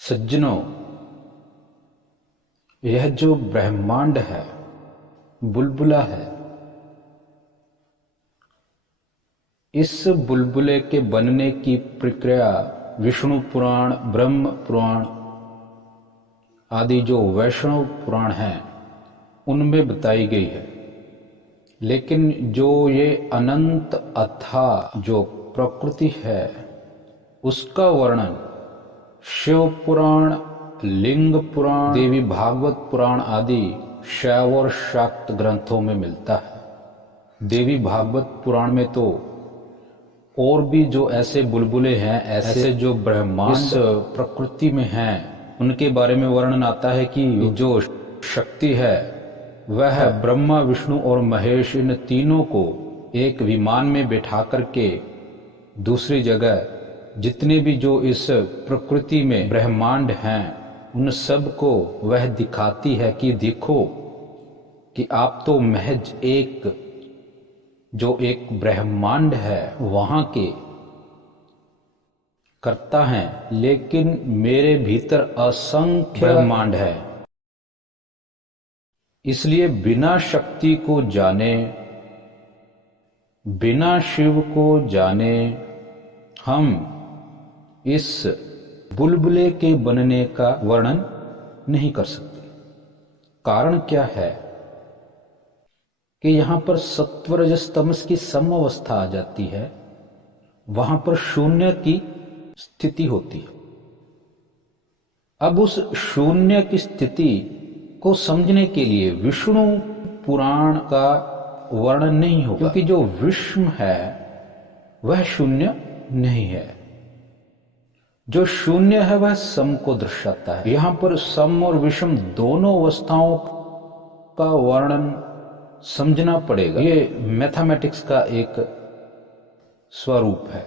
सज्जनों, यह जो ब्रह्मांड है, बुलबुला है, इस बुलबुले के बनने की प्रक्रिया विष्णु पुराण, ब्रह्म पुराण आदि जो वैष्णव पुराण हैं उनमें बताई गई है। लेकिन जो ये अनंत अथाह जो प्रकृति है उसका वर्णन शिव पुराण, लिंग पुराण, देवी भागवत पुराण आदि शैव और शाक्त ग्रंथों में मिलता है। देवी भागवत पुराण में तो और भी जो ऐसे बुलबुले हैं, ऐसे जो ब्रह्मांड इस प्रकृति में हैं, उनके बारे में वर्णन आता है कि जो शक्ति है वह ब्रह्मा, विष्णु और महेश इन तीनों को एक विमान में बैठा करके दूसरी जगह जितने भी जो इस प्रकृति में ब्रह्मांड हैं उन सब को वह दिखाती है कि देखो कि आप तो महज एक जो एक ब्रह्मांड है वहां के करता हैं, लेकिन मेरे भीतर असंख्य ब्रह्मांड है। इसलिए बिना शक्ति को जाने, बिना शिव को जाने हम इस बुलबुले के बनने का वर्णन नहीं कर सकते। कारण क्या है कि यहां पर सत्व रजस तमस की सम अवस्था आ जाती है, वहां पर शून्य की स्थिति होती है। अब उस शून्य की स्थिति को समझने के लिए विष्णु पुराण का वर्णन नहीं होगा, क्योंकि जो विषम है वह शून्य नहीं है। जो शून्य है वह सम को दर्शाता है। यहां पर सम और विषम दोनों अवस्थाओं का वर्णन समझना पड़ेगा। ये मैथमेटिक्स का एक स्वरूप है।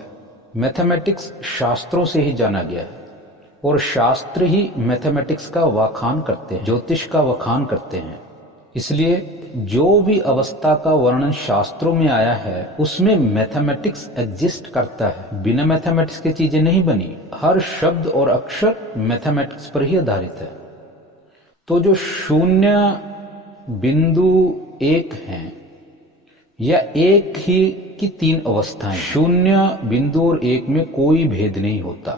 मैथमेटिक्स शास्त्रों से ही जाना गया है और शास्त्र ही मैथमेटिक्स का व्याख्यान करते हैं, ज्योतिष का व्याख्यान करते हैं। इसलिए जो भी अवस्था का वर्णन शास्त्रों में आया है उसमें मैथमेटिक्स एग्जिस्ट करता है। बिना मैथमेटिक्स की चीजें नहीं बनी। हर शब्द और अक्षर मैथमेटिक्स पर ही आधारित है। तो जो शून्य बिंदु एक हैं या एक ही की तीन अवस्थाएं, शून्य बिंदु और एक में कोई भेद नहीं होता।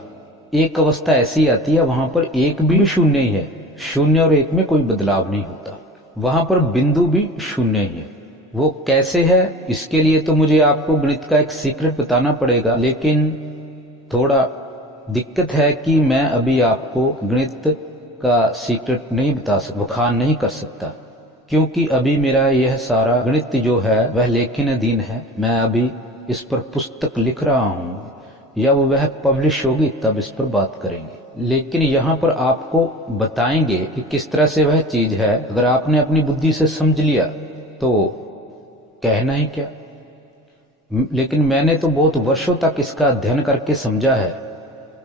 एक अवस्था ऐसी आती है वहां पर एक भी शून्य ही है, शून्य और एक में कोई बदलाव नहीं होता। वहां पर बिंदु भी शून्य ही है। वो कैसे है, इसके लिए तो मुझे आपको गणित का एक सीक्रेट बताना पड़ेगा, लेकिन थोड़ा दिक्कत है कि मैं अभी आपको गणित का सीक्रेट नहीं बता सकता, व्याख्यान नहीं कर सकता, क्योंकि अभी मेरा यह सारा गणित जो है वह लेखन अधीन है। मैं अभी इस पर पुस्तक लिख रहा हूं, या वह पब्लिश होगी तब इस पर बात करेंगे। लेकिन यहाँ पर आपको बताएंगे कि किस तरह से वह चीज है। अगर आपने अपनी बुद्धि से समझ लिया तो कहना ही क्या। लेकिन मैंने तो बहुत वर्षों तक इसका अध्ययन करके समझा है।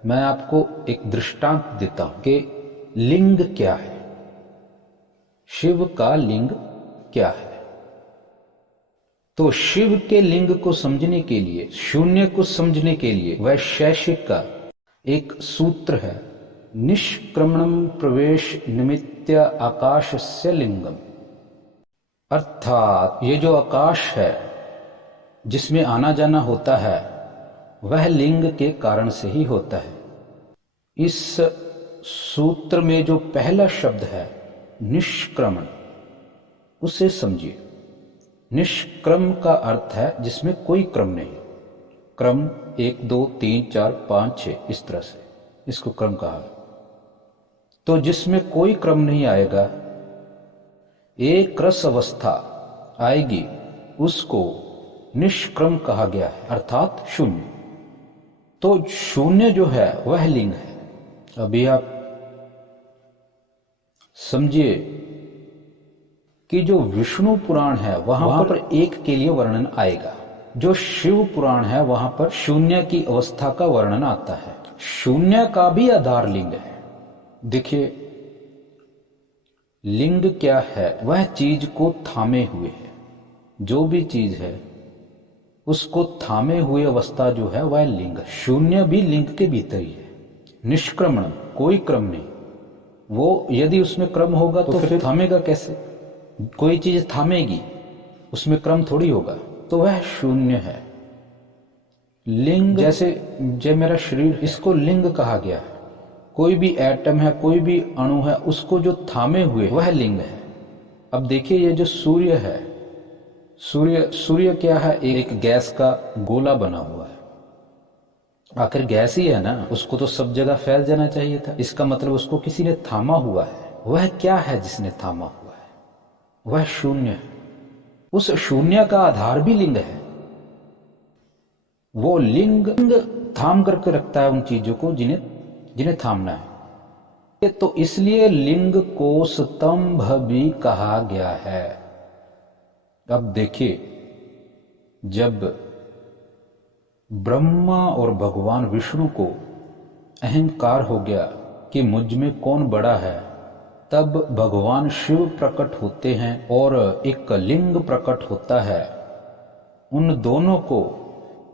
मैं आपको एक दृष्टांत देता हूं कि लिंग क्या है, शिव का लिंग क्या है। तो शिव के लिंग को समझने के लिए, शून्य को समझने के लिए वैशेषिक का एक सूत्र है, निष्क्रमणम प्रवेश निमित्य आकाशस्य लिंगम। अर्थात ये जो आकाश है जिसमें आना जाना होता है वह लिंग के कारण से ही होता है। इस सूत्र में जो पहला शब्द है निष्क्रमण, उसे समझिए। निष्क्रम का अर्थ है जिसमें कोई क्रम नहीं। क्रम 1 2 3 4 5 6 इस तरह से इसको क्रम कहा। तो जिसमें कोई क्रम नहीं आएगा, एक रस अवस्था आएगी, उसको निष्क्रम कहा गया है, अर्थात शून्य। तो शून्य जो है वह लिंग है। अभी आप समझिए कि जो विष्णु पुराण है वहां पर एक के लिए वर्णन आएगा, जो शिव पुराण है वहां पर शून्य की अवस्था का वर्णन आता है। शून्य का भी आधार लिंग है। देखिए, लिंग क्या है, वह चीज को थामे हुए है। जो भी चीज है उसको थामे हुए अवस्था जो है वह लिंग है। शून्य भी लिंग के भीतर ही है। निष्क्रमण, कोई क्रम नहीं। वो यदि उसमें क्रम होगा तो फिर थामेगा कैसे? कोई चीज थामेगी, उसमें क्रम थोड़ी होगा। तो वह शून्य है। लिंग, जैसे जो मेरा शरीर, इसको लिंग कहा गया है। कोई भी एटम है, कोई भी अणु है, उसको जो थामे हुए वह लिंग है। अब देखिए ये जो सूर्य है, सूर्य क्या है? एक गैस का गोला बना हुआ है। आखिर गैस ही है ना, उसको तो सब जगह फैल जाना चाहिए था। इसका मतलब उसको किसी ने थामा हुआ है। वह क्या है जिसने थामा हुआ है? वह शून्य है। उस शून्य का आधार भी लिंग है। वो लिंग थाम करके रखता है उन चीजों को जिन्हें थामना है। तो इसलिए लिंग को स्तंभ भी कहा गया है। अब देखिए, जब ब्रह्मा और भगवान विष्णु को अहंकार हो गया कि मुझ में कौन बड़ा है, तब भगवान शिव प्रकट होते हैं और एक लिंग प्रकट होता है। उन दोनों को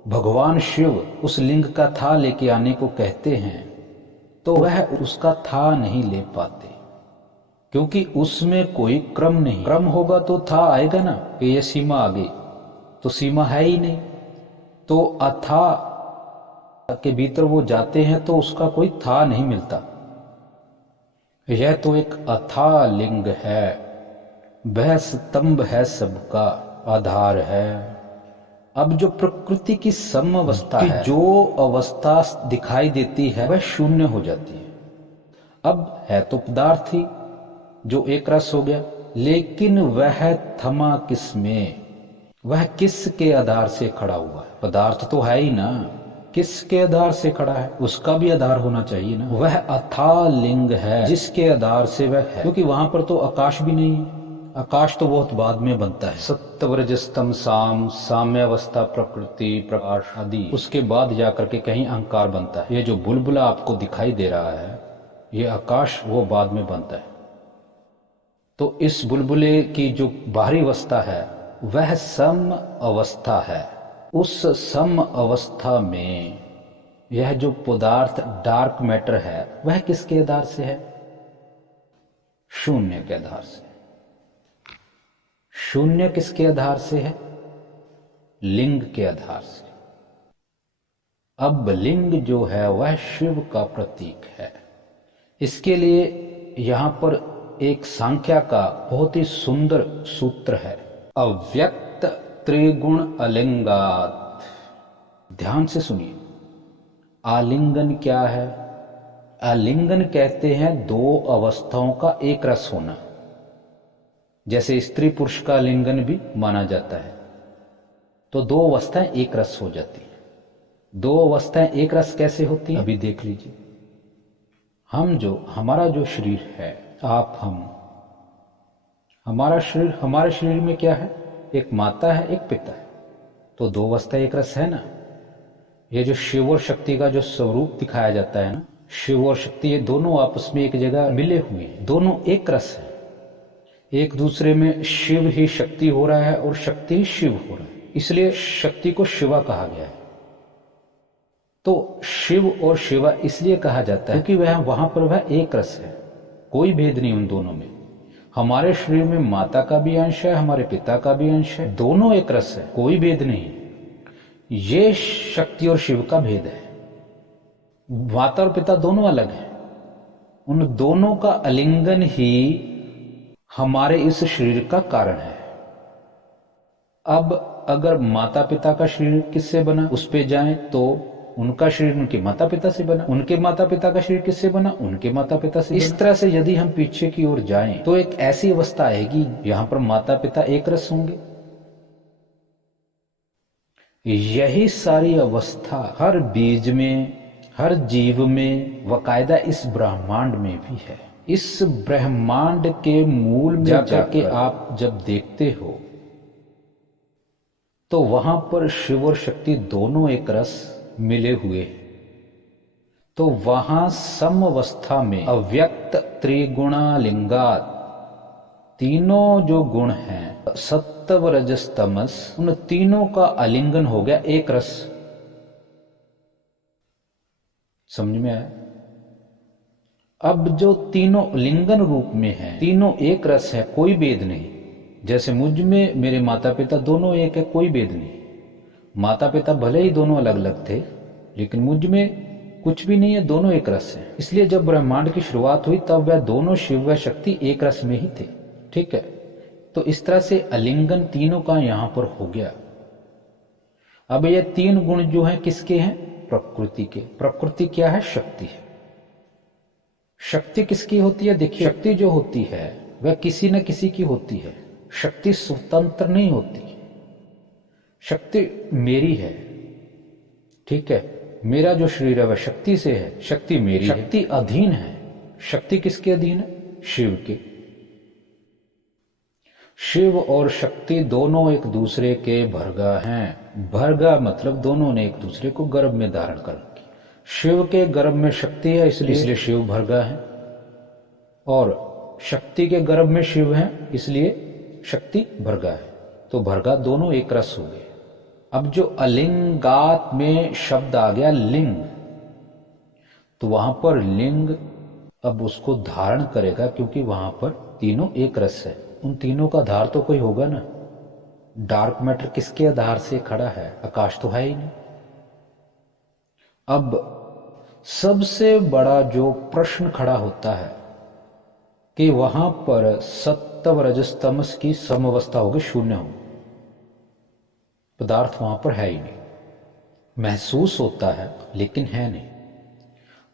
भगवान शिव उस लिंग का था लेके आने को कहते हैं, तो वह उसका था नहीं ले पाते, क्योंकि उसमें कोई क्रम नहीं। क्रम होगा तो था आएगा ना, कि ये सीमा आ गई, तो सीमा है ही नहीं। तो अथा के भीतर वो जाते हैं तो उसका कोई था नहीं मिलता। यह तो एक अथा लिंग है, वह स्तंभ है, सबका आधार है। अब जो प्रकृति की सम अवस्था है, जो अवस्था दिखाई देती है, वह शून्य हो जाती है। अब है तो पदार्थ ही जो एक रस हो गया, लेकिन वह थमा किसमें? वह किसके आधार से खड़ा हुआ है? पदार्थ तो है ही ना, किसके आधार से खड़ा है? उसका भी आधार होना चाहिए ना। वह अथा लिंग है जिसके आधार से वह है, क्योंकि वहां पर तो आकाश भी नहीं है। आकाश तो बहुत बाद में बनता है। सत्वरजस्तम साम, साम्यावस्था, प्रकृति, प्रकाश आदि, उसके बाद जाकर के कहीं अहंकार बनता है। ये जो बुलबुला आपको दिखाई दे रहा है, ये आकाश, वो बाद में बनता है। तो इस बुलबुले की जो बाहरी अवस्था है वह सम अवस्था है। उस सम अवस्था में यह जो पदार्थ डार्क मैटर है, वह किसके आधार से है? शून्य के आधार से। शून्य किसके आधार से है? लिंग के आधार से। अब लिंग जो है वह शिव का प्रतीक है। इसके लिए यहां पर एक सांख्या का बहुत ही सुंदर सूत्र है, अव्यक्त त्रिगुण अलिंगात। ध्यान से सुनिए, आलिंगन क्या है? आलिंगन कहते हैं दो अवस्थाओं का एक रस होना। जैसे स्त्री पुरुष का लिंगन भी माना जाता है, तो दो अवस्थाएं एक रस हो जाती हैं। दो अवस्थाएं एक रस कैसे होती हैं? अभी देख लीजिए। हमारा जो शरीर है, हमारे शरीर में क्या है? एक माता है, एक पिता है, तो दो अवस्थाएं एक रस है ना। ये जो शिव और शक्ति का जो स्वरूप दिखाया जाता है ना, शिव और शक्ति, ये दोनों आपस में एक जगह मिले हुए हैं, दोनों एक रस है। एक दूसरे में शिव ही शक्ति हो रहा है और शक्ति ही शिव हो रहा है, इसलिए शक्ति को शिवा कहा गया है। तो शिव और शिवा इसलिए कहा जाता है क्योंकि वहां पर वह एक रस है, कोई भेद नहीं उन दोनों में। हमारे शरीर में माता का भी अंश है, हमारे पिता का भी अंश है, दोनों एक रस है, कोई भेद नहीं। ये शक्ति और शिव का भेद है। माता और पिता दोनों अलग हैं, उन दोनों का आलिंगन ही हमारे इस शरीर का कारण है। अब अगर माता पिता का शरीर किससे बना, उस पे जाएं तो उनका शरीर उनके माता पिता से बना, उनके माता पिता का शरीर किससे बना, उनके माता पिता से। इस तरह से यदि हम पीछे की ओर जाएं तो एक ऐसी अवस्था आएगी यहां पर माता पिता एक रस होंगे। यही सारी अवस्था हर बीज में, हर जीव में, वकायदा इस ब्रह्मांड में भी है। इस ब्रह्मांड के मूल में जाकर के आप जब देखते हो तो वहां पर शिव और शक्ति दोनों एक रस मिले हुए हैं। तो वहां सम अवस्था में अव्यक्त त्रिगुणालिंगात, तीनों जो गुण हैं सत्व रजस तमस, उन तीनों का आलिंगन हो गया एक रस। समझ में आया? अब जो तीनों लिंगन रूप में है, तीनों एक रस है, कोई भेद नहीं। जैसे मुझ में मेरे माता पिता दोनों एक है, कोई भेद नहीं। माता पिता भले ही दोनों अलग अलग थे, लेकिन मुझ में कुछ भी नहीं है, दोनों एक रस है। इसलिए जब ब्रह्मांड की शुरुआत हुई तब वह दोनों शिव व शक्ति एक रस में ही थे। ठीक है, तो इस तरह से अलिंगन तीनों का यहां पर हो गया। अब ये तीन गुण जो हैं किसके हैं? प्रकृति के। प्रकृति क्या है? शक्ति है। शक्ति किसकी होती है? देखिए, शक्ति जो होती है वह किसी न किसी की होती है। शक्ति स्वतंत्र नहीं होती। शक्ति मेरी है, ठीक है, मेरा जो शरीर है वह शक्ति से है, शक्ति मेरी है। शक्ति अधीन है। शक्ति किसके अधीन है? शिव के। शिव और शक्ति दोनों एक दूसरे के भर्गा हैं। भर्गा मतलब दोनों ने एक दूसरे को गर्भ में धारण कर रखी। शिव के गर्भ में शक्ति है, इसलिए शिव भर्गा है, और शक्ति के गर्भ में शिव है, इसलिए शक्ति भर्गा है। तो भर्गा दोनों एक रस हो गए। अब जो अलिंगात में शब्द आ गया लिंग, तो वहां पर लिंग अब उसको धारण करेगा, क्योंकि वहां पर तीनों एक रस है। उन तीनों का आधार तो कोई होगा ना। डार्क मैटर किसके आधार से खड़ा है? आकाश तो है ही नहीं। अब सबसे बड़ा जो प्रश्न खड़ा होता है कि वहां पर सत्व रजस तमस की समअवस्था होगी, शून्य हो, पदार्थ वहां पर है ही नहीं। महसूस होता है लेकिन है नहीं।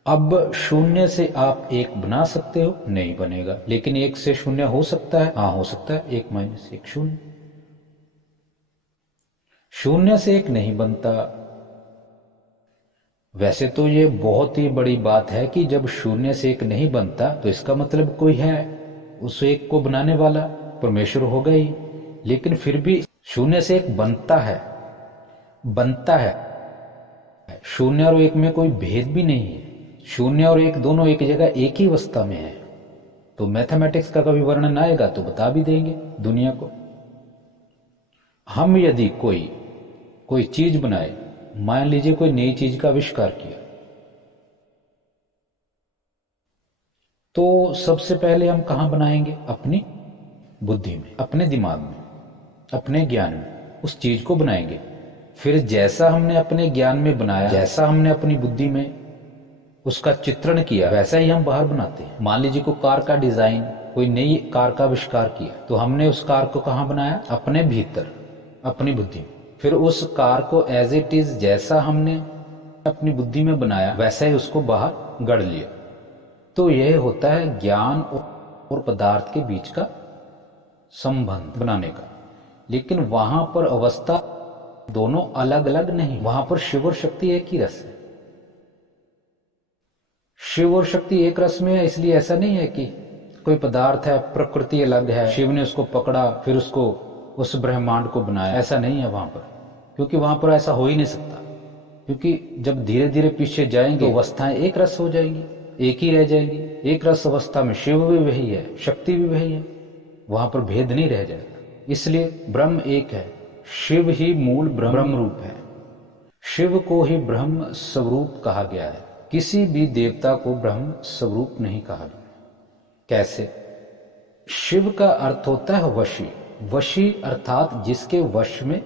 अब शून्य से आप एक बना सकते हो? नहीं बनेगा। लेकिन एक से शून्य हो सकता है? हाँ हो सकता है। एक माइनस एक शून्य। शून्य से एक नहीं बनता। वैसे तो ये बहुत ही बड़ी बात है कि जब शून्य से एक नहीं बनता तो इसका मतलब कोई है, उस एक को बनाने वाला परमेश्वर होगा ही। लेकिन फिर भी शून्य से एक बनता है, बनता है। शून्य और एक में कोई भेद भी नहीं है। शून्य और एक दोनों एक जगह एक ही अवस्था में है। तो मैथमेटिक्स का कभी वर्णन आएगा तो बता भी देंगे दुनिया को। हम यदि कोई चीज बनाए, मान लीजिए कोई नई चीज का आविष्कार किया, तो सबसे पहले हम कहां बनाएंगे? अपनी बुद्धि में, अपने दिमाग में, अपने ज्ञान में उस चीज को बनाएंगे। फिर जैसा हमने अपने ज्ञान में बनाया, जैसा हमने अपनी बुद्धि में उसका चित्रण किया, वैसा ही हम बाहर बनाते हैं। मान लीजिए कोई कार का डिजाइन, कोई नई कार का आविष्कार किया, तो हमने उस कार को कहां बनाया? अपने भीतर, अपनी बुद्धि में। फिर उस कार को एज इट इज जैसा हमने अपनी बुद्धि में बनाया, वैसा ही उसको बाहर गढ़ लिया। तो यह होता है ज्ञान और पदार्थ के बीच का संबंध बनाने का। लेकिन वहां पर अवस्था दोनों अलग अलग नहीं। वहां पर शिव और शक्ति एक ही रस है। शिव और शक्ति एक रस में है, इसलिए ऐसा नहीं है कि कोई पदार्थ है, प्रकृति अलग है, शिव ने उसको पकड़ा फिर उसको उस ब्रह्मांड को बनाया, ऐसा नहीं है वहां पर। क्योंकि वहां पर ऐसा हो ही नहीं सकता। क्योंकि जब धीरे धीरे पीछे जाएंगे तो अवस्थाएं एक रस हो जाएंगी, एक ही रह जाएगी। एक रस अवस्था में शिव भी वही है, शक्ति भी वही है, वहां पर भेद नहीं रह जाएगा। इसलिए ब्रह्म एक है। शिव ही मूल ब्रह्म रूप है। शिव को ही ब्रह्म स्वरूप कहा गया है। किसी भी देवता को ब्रह्म स्वरूप नहीं कहा गया। कैसे? शिव का अर्थ होता है वशी। वशी अर्थात जिसके वश में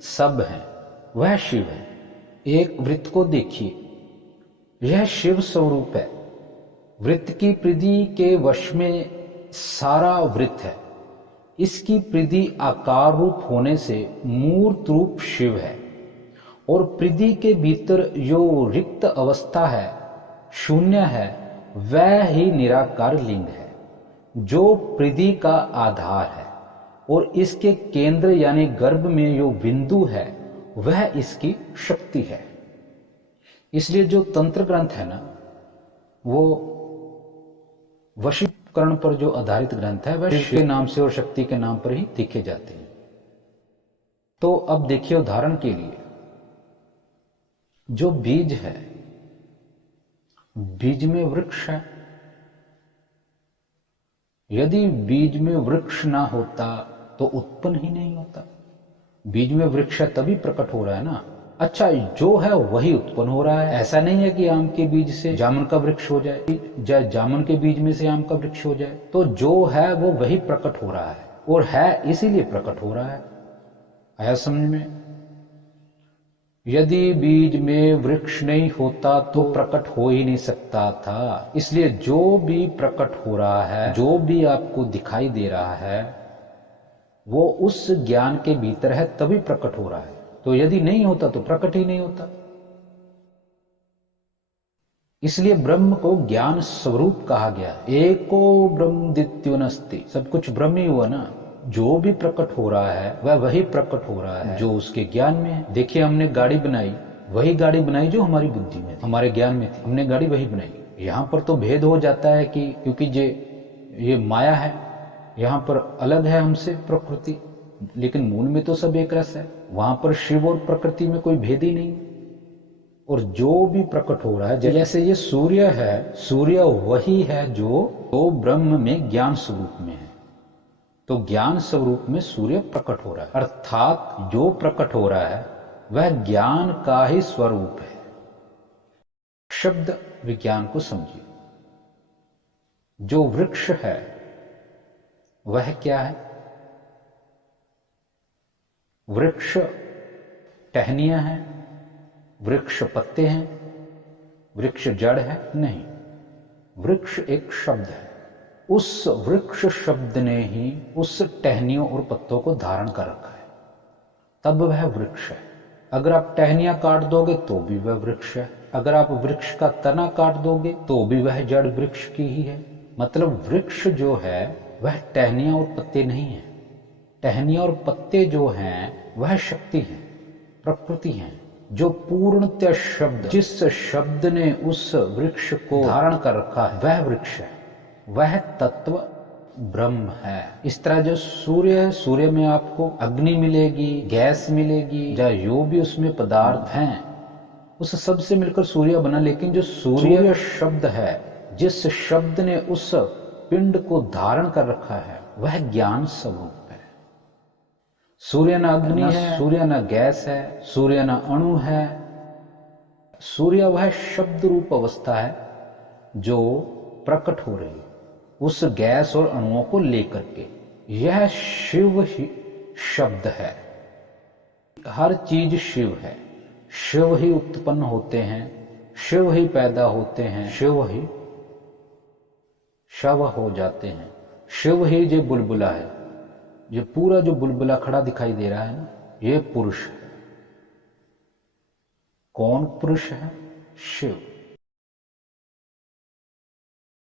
सब है, वह शिव है। एक वृत्त को देखिए, यह शिव स्वरूप है। वृत्त की परिधि के वश में सारा वृत्त है। इसकी परिधि आकार रूप होने से मूर्त रूप शिव है। और परिधि के भीतर जो रिक्त अवस्था है, शून्य है, वह ही निराकार लिंग है, जो परिधि का आधार है। और इसके केंद्र यानी गर्भ में जो बिंदु है, वह इसकी शक्ति है। इसलिए जो तंत्र ग्रंथ है ना, वो वशीकरण पर जो आधारित ग्रंथ है, वह शिव के नाम से और शक्ति के नाम पर ही लिखे जाते हैं। तो अब देखिए, उदाहरण के लिए जो बीज है, बीज में वृक्ष है। यदि बीज में वृक्ष ना होता तो उत्पन्न ही नहीं होता। बीज में वृक्ष है तभी प्रकट हो रहा है ना। अच्छा, जो है वही उत्पन्न हो रहा है। ऐसा नहीं है कि आम के बीज से जामुन का वृक्ष हो जाए या जामुन के बीज में से आम का वृक्ष हो जाए। तो जो है वो वही प्रकट हो रहा है, और है इसीलिए प्रकट हो रहा है। आया समझ में? यदि बीज में वृक्ष नहीं होता तो प्रकट हो ही नहीं सकता था। इसलिए जो भी प्रकट हो रहा है, जो भी आपको दिखाई दे रहा है, वो उस ज्ञान के भीतर है, तभी प्रकट हो रहा है। तो यदि नहीं होता तो प्रकट ही नहीं होता। इसलिए ब्रह्म को ज्ञान स्वरूप कहा गया। एको ब्रह्म द्वितीयो नास्ति। सब कुछ ब्रह्म ही हुआ ना। जो भी प्रकट हो रहा है वह वही प्रकट हो रहा है जो उसके ज्ञान में है। देखिए, हमने गाड़ी बनाई, वही गाड़ी बनाई जो हमारी बुद्धि में थी, हमारे ज्ञान में थी, हमने गाड़ी वही बनाई। यहां पर तो भेद हो जाता है कि क्योंकि ये माया है, यहां पर अलग है हमसे प्रकृति, लेकिन मूल में तो सब एक रस है। वहां पर शिव और प्रकृति में कोई भेद ही नहीं। और जो भी प्रकट हो रहा है, जैसे ये सूर्य है, सूर्य वही है जो ब्रह्म में ज्ञान स्वरूप में है। तो ज्ञान स्वरूप में सूर्य प्रकट हो रहा है, अर्थात जो प्रकट हो रहा है वह ज्ञान का ही स्वरूप है। शब्द विज्ञान को समझिए। जो वृक्ष है वह क्या है? वृक्ष टहनियां हैं, वृक्ष पत्ते हैं, वृक्ष जड़ है? नहीं, वृक्ष एक शब्द है। उस वृक्ष शब्द ने ही उस टहनियों और पत्तों को धारण कर रखा है, तब वह वृक्ष है। अगर आप टहनियां काट दोगे तो भी वह वृक्ष है, अगर आप वृक्ष का तना काट दोगे तो भी वह जड़ वृक्ष की ही है। मतलब वृक्ष जो है वह टहनियां और पत्ते नहीं है। टहनियां और पत्ते जो हैं वह शक्ति है, प्रकृति है, जो पूर्णतः शब्द, जिस शब्द ने उस वृक्ष को धारण कर रखा है वह वृक्ष है, वह तत्व ब्रह्म है। इस तरह जो सूर्य है, सूर्य में आपको अग्नि मिलेगी, गैस मिलेगी, या जो भी उसमें पदार्थ हैं उस सब से मिलकर सूर्य बना। लेकिन जो सूर्य शब्द है, जिस शब्द ने उस पिंड को धारण कर रखा है वह ज्ञान स्वरूप है। सूर्य न अग्नि है, सूर्य न गैस है, सूर्य न अणु है। सूर्य वह शब्द रूप अवस्था है जो प्रकट हो रही उस गैस और अणुओं को लेकर के। यह शिव ही शब्द है। हर चीज शिव है, शिव ही उत्पन्न होते हैं, शिव ही पैदा होते हैं, शिव ही शव हो जाते हैं। शिव ही जो बुलबुला है, ये पूरा जो बुलबुला खड़ा दिखाई दे रहा है ना, ये पुरुष है। कौन पुरुष है? शिव।